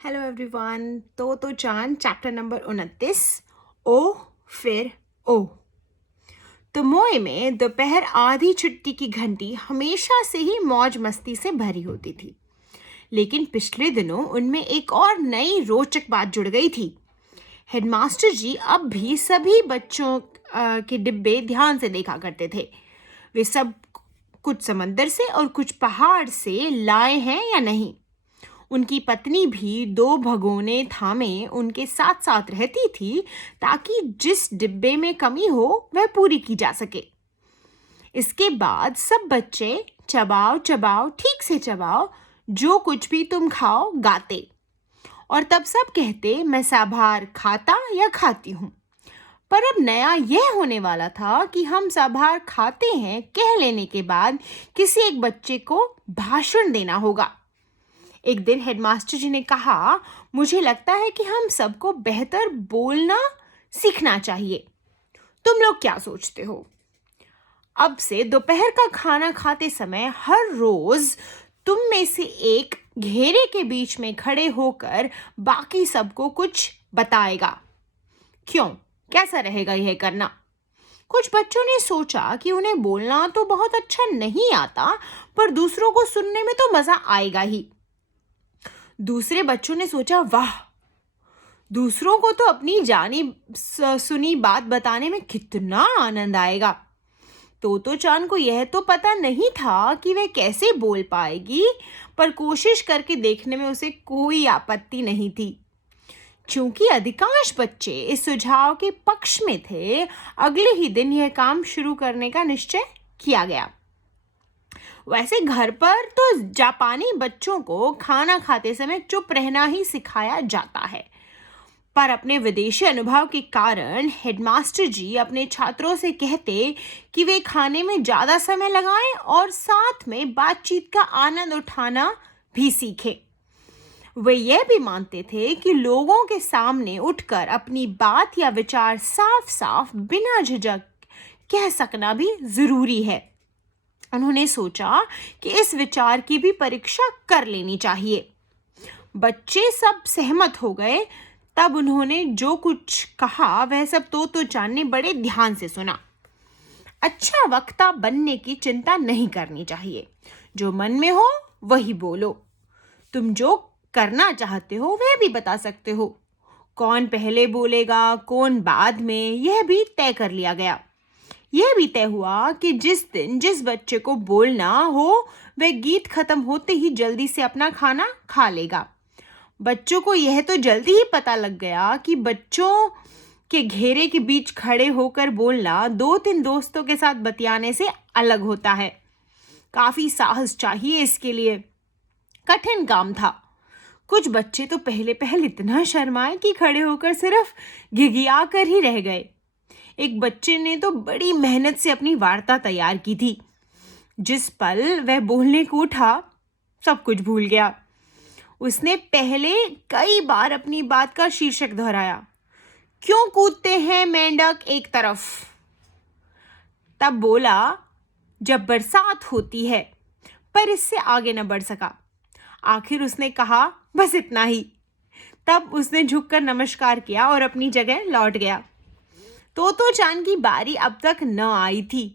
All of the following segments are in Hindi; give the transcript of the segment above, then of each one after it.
Hello everyone. तो चांद चैप्टर नंबर 29। ओ फिर ओ। तो मोए में दोपहर आधी छुट्टी की घंटी हमेशा से ही मौज मस्ती से भरी होती थी, लेकिन पिछले दिनों उनमें एक और नई रोचक बात जुड़ गई थी। हेडमास्टर जी अब भी सभी बच्चों के डिब्बे ध्यान से देखा करते थे। वे सब कुछ समंदर से और कुछ पहाड़ से लाए हैं या नहीं। उनकी पत्नी भी दो भगोने थामे उनके साथ साथ रहती थी, ताकि जिस डिब्बे में कमी हो वह पूरी की जा सके। इसके बाद सब बच्चे चबाओ चबाओ ठीक से चबाओ, जो कुछ भी तुम खाओ गाते, और तब सब कहते मैं साभार खाता या खाती हूँ। पर अब नया यह होने वाला था कि हम साभार खाते हैं कह लेने के बाद किसी एक बच्चे को भाषण देना होगा। एक दिन हेडमास्टर जी ने कहा, मुझे लगता है कि हम सबको बेहतर बोलना सीखना चाहिए। तुम लोग क्या सोचते हो? अब से दोपहर का खाना खाते समय हर रोज तुम में से एक घेरे के बीच में खड़े होकर बाकी सबको कुछ बताएगा। क्यों? कैसा रहेगा यह करना? कुछ बच्चों ने सोचा कि उन्हें बोलना तो बहुत अच्छा नहीं आता, पर दूसरों को सुनने में तो मजा आएगा ही। दूसरे बच्चों ने सोचा, वाह, दूसरों को तो अपनी जानी सुनी बात बताने में कितना आनंद आएगा। तोतो चान को यह तो पता नहीं था कि वह कैसे बोल पाएगी, पर कोशिश करके देखने में उसे कोई आपत्ति नहीं थी। चूंकि अधिकांश बच्चे इस सुझाव के पक्ष में थे, अगले ही दिन यह काम शुरू करने का निश्चय किया गया। वैसे घर पर तो जापानी बच्चों को खाना खाते समय चुप रहना ही सिखाया जाता है, पर अपने विदेशी अनुभव के कारण हेडमास्टर जी अपने छात्रों से कहते कि वे खाने में ज़्यादा समय लगाएं और साथ में बातचीत का आनंद उठाना भी सीखें। वे यह भी मानते थे कि लोगों के सामने उठकर अपनी बात या विचार साफ साफ बिना झिझक कह सकना भी जरूरी है। उन्होंने सोचा कि इस विचार की भी परीक्षा कर लेनी चाहिए। बच्चे सब सहमत हो गए। तब उन्होंने जो कुछ कहा वह सब तोतो चान ने बड़े ध्यान से सुना। अच्छा वक्ता बनने की चिंता नहीं करनी चाहिए। जो मन में हो वही बोलो। तुम जो करना चाहते हो वह भी बता सकते हो। कौन पहले बोलेगा, कौन बाद में, यह भी तय कर लिया गया। यह भी तय हुआ कि जिस दिन जिस बच्चे को बोलना हो वह गीत खत्म होते ही जल्दी से अपना खाना खा लेगा। बच्चों को यह तो जल्दी ही पता लग गया कि बच्चों के घेरे के बीच खड़े होकर बोलना दो तीन दोस्तों के साथ बतियाने से अलग होता है। काफी साहस चाहिए इसके लिए। कठिन काम था। कुछ बच्चे तो पहले इतना शर्माए कि खड़े होकर सिर्फ घिघिया कर ही रह गए। एक बच्चे ने तो बड़ी मेहनत से अपनी वार्ता तैयार की थी। जिस पल वह बोलने को उठा, सब कुछ भूल गया। उसने पहले कई बार अपनी बात का शीर्षक दोहराया, क्यों कूदते हैं मेंढक एक तरफ। तब बोला, जब बरसात होती है, पर इससे आगे न बढ़ सका। आखिर उसने कहा, बस इतना ही। तब उसने झुककर नमस्कार किया और अपनी जगह लौट गया। तोतो चान की बारी अब तक न आई थी।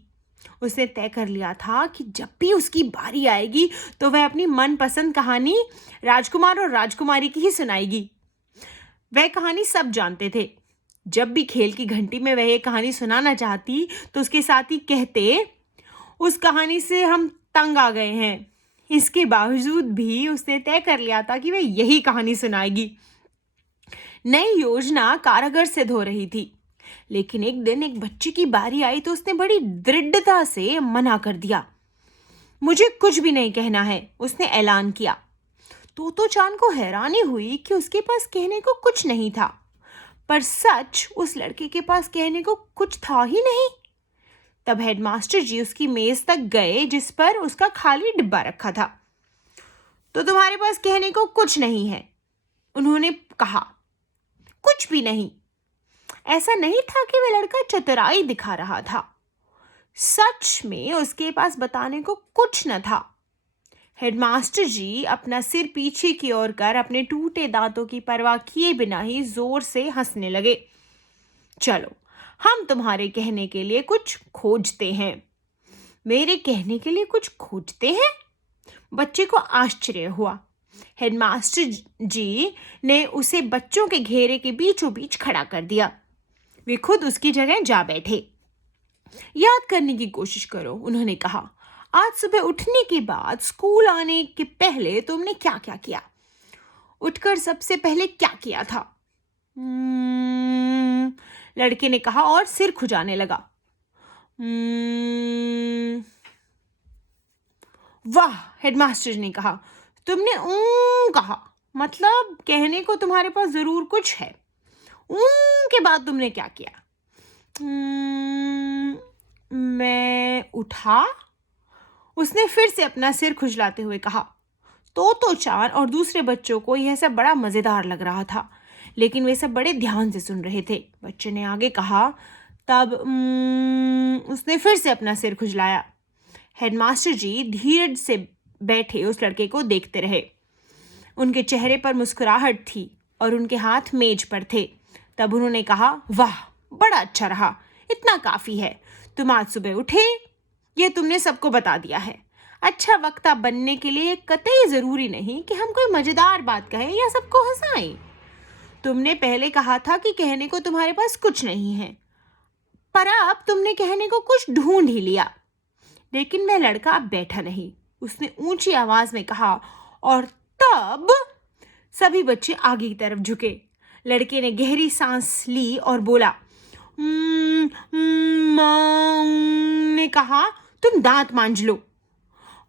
उसने तय कर लिया था कि जब भी उसकी बारी आएगी तो वह अपनी मनपसंद कहानी राजकुमार और राजकुमारी की ही सुनाएगी। वह कहानी सब जानते थे। जब भी खेल की घंटी में वह ये कहानी सुनाना चाहती तो उसके साथी कहते, उस कहानी से हम तंग आ गए हैं। इसके बावजूद भी उसने तय कर लिया था कि वह यही कहानी सुनाएगी। नई योजना कारागर सिद्ध हो रही थी, लेकिन एक दिन एक बच्चे की बारी आई तो उसने बड़ी दृढ़ता से मना कर दिया। मुझे कुछ भी नहीं कहना है, उसने ऐलान किया। तोतो चान को हैरानी हुई कि उसके पास कहने को कुछ नहीं था, पर सच उस लड़के के पास कहने को कुछ था ही नहीं। तब हेडमास्टर जी उसकी मेज तक गए जिस पर उसका खाली डिब्बा रखा था। तो तुम्हारे पास कहने को कुछ नहीं है, उन्होंने कहा। कुछ भी नहीं। ऐसा नहीं था कि वह लड़का चतुराई दिखा रहा था। सच में उसके पास बताने को कुछ न था। हेडमास्टर जी अपना सिर पीछे की ओर कर अपने टूटे दांतों की परवाह किए बिना ही जोर से हंसने लगे। चलो, हम तुम्हारे कहने के लिए कुछ खोजते हैं। मेरे कहने के लिए कुछ खोजते हैं? बच्चे को आश्चर्य हुआ। हेडमास्टर जी ने उसे बच्चों के घेरे के बीचों बीच खड़ा कर दिया। वे खुद उसकी जगह जा बैठे। याद करने की कोशिश करो, उन्होंने कहा। आज सुबह उठने के बाद स्कूल आने के पहले तुमने क्या क्या किया? उठकर सबसे पहले क्या किया था? लड़के ने कहा और सिर खुजाने लगा। वाह, हेडमास्टर ने कहा, तुमने कहा, मतलब कहने को तुम्हारे पास जरूर कुछ है। के बाद तुमने क्या किया? मैं उठा, उसने फिर से अपना सिर खुजलाते हुए कहा। तो चान और दूसरे बच्चों को यह सब बड़ा मजेदार लग रहा था, लेकिन वे सब बड़े ध्यान से सुन रहे थे। बच्चे ने आगे कहा, तब उसने फिर से अपना सिर खुजलाया। हेडमास्टर जी धीरज से बैठे उस लड़के को देखते रहे। उनके चेहरे पर मुस्कुराहट थी और उनके हाथ मेज पर थे। तब उन्होंने कहा, वाह, बड़ा अच्छा रहा, इतना काफी है। तुम आज सुबह उठे, यह तुमने सबको बता दिया है। अच्छा वक्ता बनने के लिए कतई जरूरी नहीं कि हम कोई मजेदार बात कहें या सबको हंसाएं। तुमने पहले कहा था कि कहने को तुम्हारे पास कुछ नहीं है, पर अब तुमने कहने को कुछ ढूंढ ही लिया। लेकिन वह लड़का अब बैठा नहीं, उसने ऊंची आवाज में कहा। और तब सभी बच्चे आगे की तरफ झुके। लड़के ने गहरी सांस ली और बोला। माँ ने कहा, तुम दांत मांज लो।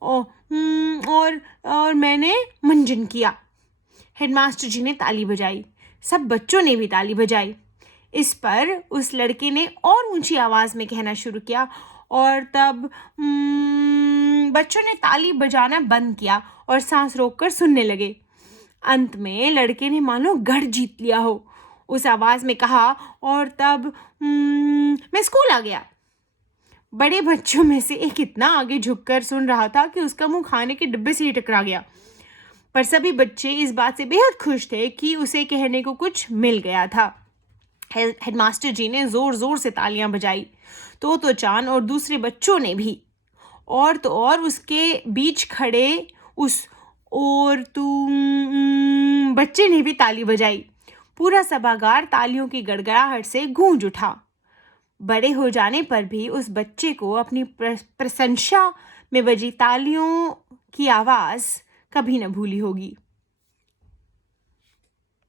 और मैंने मंजन किया। हेडमास्टर जी ने ताली बजाई। सब बच्चों ने भी ताली बजाई। इस पर उस लड़के ने और ऊंची आवाज में कहना शुरू किया। और तब बच्चों ने ताली बजाना बंद किया और सांस रोककर सुनने लगे। अंत में लड़के ने मानो गढ़ जीत लिया हो। उस आवाज में कहा, और तब मैं स्कूल आ गया। बड़े बच्चों में से एक इतना आगे झुककर सुन रहा था कि उसका मुंह खाने के डिब्बे से ही टकरा गया। पर सभी बच्चे इस बात से बेहद खुश थे कि उसे कहने को कुछ मिल गया था। हेडमास्टर जी ने जोर जोर से तालियां बजाई। तो चान और दूसरे बच्चों ने भी। और तो और उसके बीच खड़े उस और तुम बच्चे ने भी ताली बजाई। पूरा सभागार तालियों की गड़गड़ाहट से गूंज उठा। बड़े हो जाने पर भी उस बच्चे को अपनी प्रशंसा में बजी तालियों की आवाज कभी न भूली होगी।